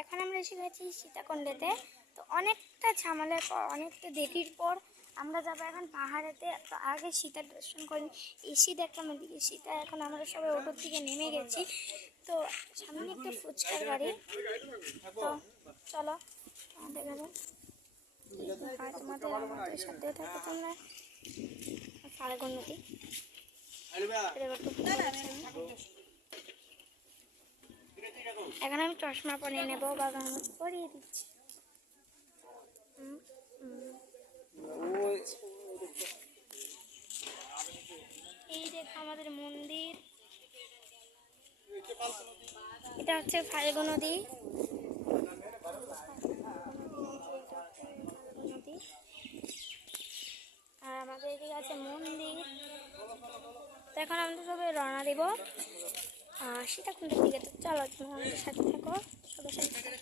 এখন আমরা এসে গেছি সীতাকুণ্ডেতে। তো অনেকটা ঝামেলার পর, অনেকটা দেরির পর আমরা যাবো এখন পাহাড়েতে। তো আগে সীতার দর্শন করি, এই সীতা একটা দিকে সীতা। এখন আমরা সবাই অটোর থেকে নেমে গেছি। তো সামনে একটা ফুচকার গাড়ি। তো চলো আমাদের ঘরে তোমাদের আমাদের সাথে থাকো তোমরা। ফাল্গুন নদী এখন আমি চশমা পরিয়ে নেবো, বাবা আমার পরিয়ে দিচ্ছি। এই দেখো আমাদের মন্দির, এটা হচ্ছে ফাল্গুন নদী। আর আমাদের এদিকে আছে মন্দির। তো এখন আমরা সবাই রওনা দেব সীতাকুণ্ডের দিকে। তো চলো তুমি আমাদের সাথে থাকো, সবার সাথে চলো।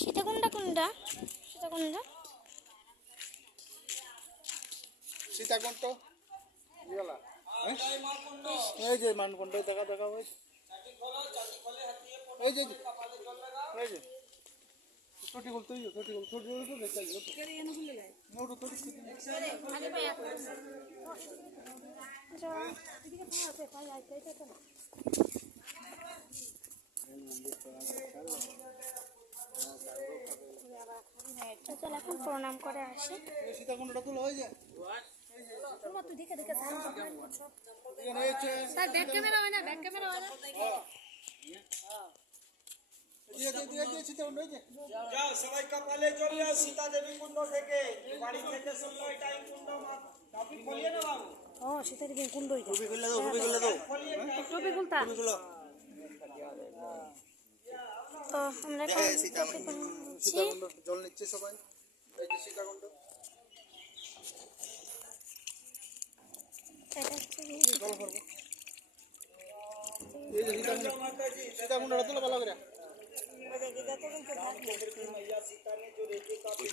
সীতাকুণ্ড কোনটা? সীতাকুণ্ড সীতাকুণ্ড এই যে মানকুণ্ড দেখা দেখা হয়েছে। এই যে এই যে छोटी बोल तो ही छोटी बोल छोटी बोल तो देखा ही क्या ये ना भूल गए नोट थोड़ी आगे पे जो इधर कहां से पाई आते थे तो চল এখন প্রণাম করে আসি। সীতাকুণ্ডটা তো হয়ে যায় তোমরা তুই দেখে দেখে স্যার ব্যাক ক্যামেরা হয় না, ব্যাক ক্যামেরা হয় না। যাও সবাই কপালে চলে যাও সীতা দেবী কুণ্ড থেকে, বাড়ি থেকে সবাই টাইম কুণ্ড টপিক বলিয়ে না বাবু। ও সীতা দেবী কুণ্ড এটা টুপি খুলে দাও, টুপি খুলে দাও, টুপি খুলতা। টুপি খুলো। তো আমরা সীতাকুণ্ড জল নিচ্ছে সবাই। এই যে সীতাকুণ্ড এটা হচ্ছে জল করবো। এই যে সীতাকুণ্ডটা তোলা ভালো করে।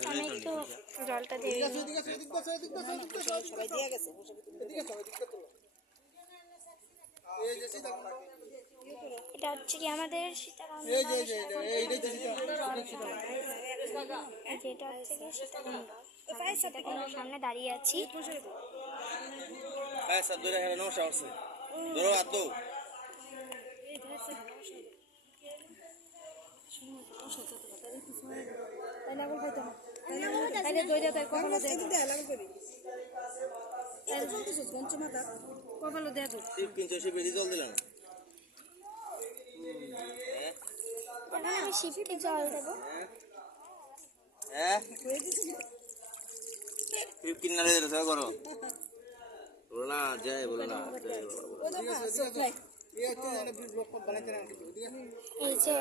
আমি একটু জলটা দিয়ে এটা হচ্ছে কি আমাদের সীতাকুণ্ড। এটা হচ্ছে কি সীতাকুণ্ড। সীতাকুণ্ডের সামনে দাঁড়িয়ে আছি। আমি শিবকে জল দেবো। বলো না জয়, বলো না এই যে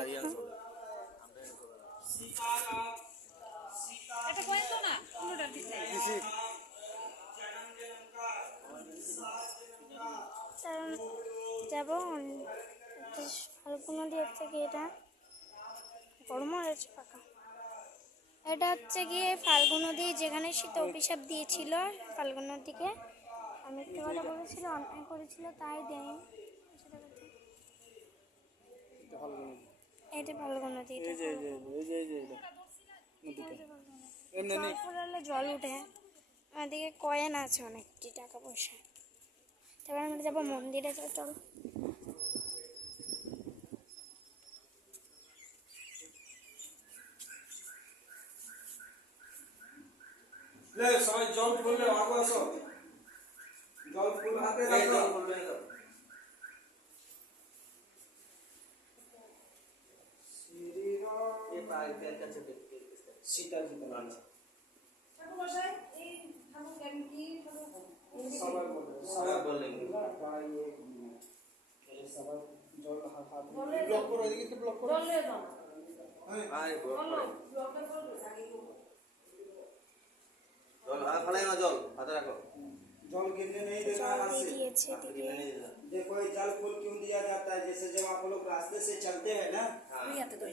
যাব ফাল্গুন নদী হচ্ছে কি, এটা গরম হয়েছে ফাঁকা। এটা হচ্ছে গিয়ে ফাল্গুন নদী, যেখানে সীতা অভিশাপ দিয়েছিল ফাল্গুন নদীকে। আমি একটু কথা বলেছিল, অন্যায় করেছিল তাই দেয়নি। এটা ফাল্গুন নদী, জল উঠে। আমাদেরকে কয়েন আছে অনেকটি, টাকা পয়সা। তারপর আমরা যাবো মন্দিরে। চল সবাই জল ফুললে আগে আসো, জল ফুল হাতে রাখো। সীতা সবাই বললেন সবাই জল হাত ব্লক করো, এদিকে একটু ব্লক করো। জল হাত ফেলাই না, জল হাতে রাখো। जल गिरने नहीं देना हाथ से। देखो ये जल फूल क्यों दिया जाता है? जैसे जब आप लोग रास्ते से चलते हैं ना,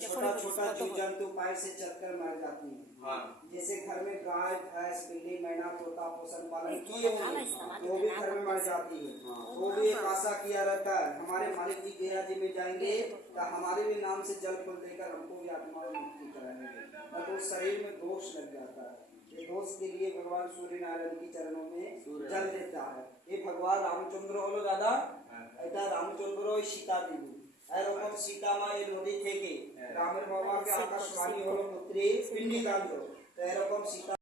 छोटा छोटा जीव जंतु पैर से चलकर मर जाती है। जैसे घर में गाय भैंस बिल्ली मैना तोता पोषण पालन किए वो भी घर में जाती है। वो भी एक आशा किया रहता है हमारे मालिक जी गया जी में जाएंगे तो हमारे भी नाम से जल फूल देकर हमको भी आत्मा में मुक्ति कराएंगे, न तो शरीर में दोष लग जाता है। ये दोष के लिए भगवान सूर्य नारायण की चरणों में जल देता है। ये भगवान रामचंद्र हलो दादा, এটা রামচন্দ্র সীতা দেবী এরকম সীতা মা এই নদী থেকে রামের বাবাকে আকাশবাণী হলো পুত্রী পিণ্ডি দান, তো এরকম সীতা